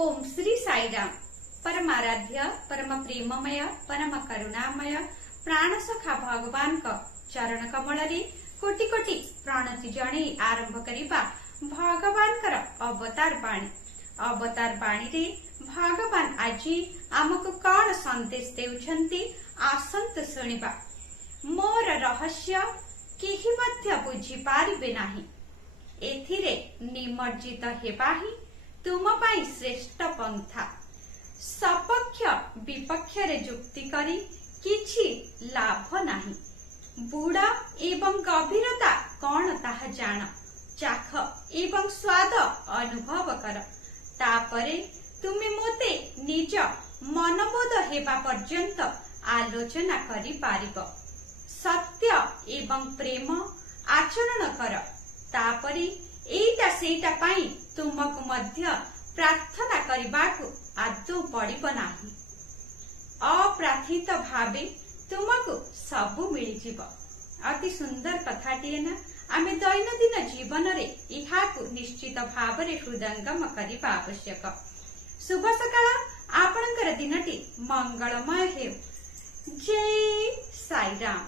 ओम श्री साईराम। परमाराध्य परम प्रेममय परम करुणामय प्राणसखा भगवान का चरण कमल कोटि कोटि प्रणति जणे आरंभ करिबा भगवान कर अवतार बाणी रे भगवान आज आमको कौन संदेश देउछंती आसंत सुनिबा। मोर रहस्य केही मध्य बुझी पारिबे नाही, एथिरे निमज्जित हेबा ही तुम पाई श्रेष्ठ पंथा। सपक्ष विपक्ष रे जुक्ति करी किछि लाभ नाही, बुड़ा एवं गभीरता कौन ताहा जान, चाख एवं स्वाद अनुभव कर, तापरे तुमे मोते निज मनबोध हेबा पर्यंत आलोचना करि पारिब। सत्य एवं प्रेम आचरण कर, तापरे एइटा सेइटा पाई तुमको मध्य प्रार्थना करिबाकु आदौ पड़िब नाही। अप्रार्थित भावे तुमको सबु मिली जीव। अति सुंदर कथाटिए ना। आमे दैनंदिन जीवन रे इहाकु निश्चित भाव रे हृदयंगम करिबा आवश्यक। शुभ सकाळ, आपणकर दिनटी मंगलमय हेउ। जय साईराम।